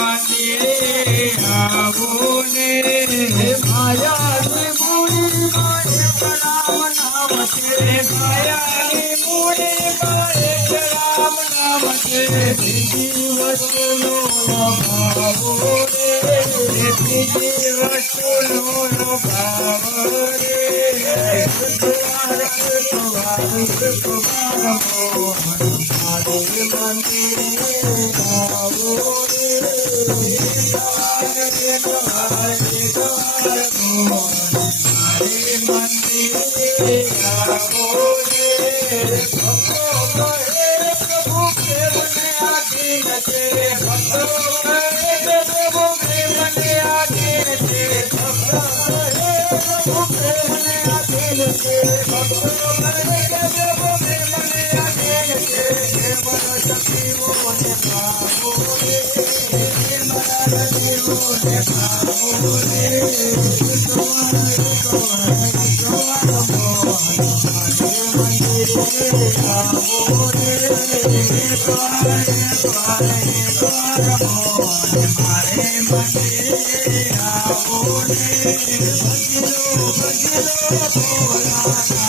મંદિરે આવો ને માયાની મૂળીમાં એક રામ નામ છે માયાની મૂળીમાં એક રામ નામ છે બીજી વસ્તુનો ભાવો રે બીજી વસ્તુનો ભાવ રે